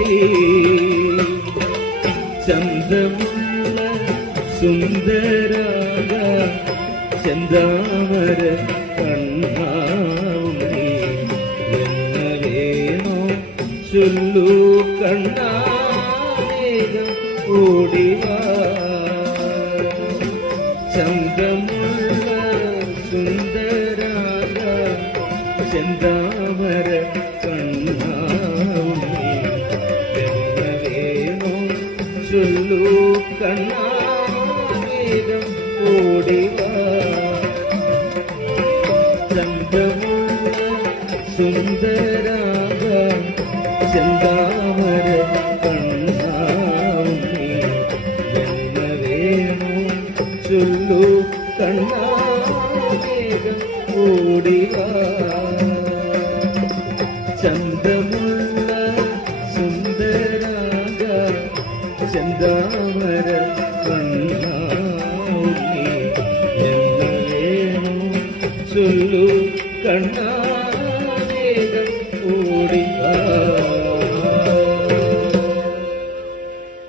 കൂടി ചന്തമുള്ള സുന്ദരാഗ ചെന്താമര കണ്ണാവും നീ എന്ന വേണോ ചൊല്ലു കണ്ണാവേഗം ഓടിവാ ചന്തമുള്ള സുന്ദരാഗ ചെന്താമര കണ്ണാവും നീ എന്ന വേണോ ചൊല്ലു കണ്ണാവേഗം ഓടിവാ ചന്തമുള്ള സുന്ദരാഗ ചെന്താമര കണ്ണാവും നീ എന്ന വേണോ ചൊല്ലു കണ്ണാവേഗം ഓടിവാ ചന്തമുള്ള സുന്ദരാഗ ചെന്താമര കണ്ണാവും നീ എന്ന വേണോ ചൊല്ലു കണ്ണാവേഗം ഓടി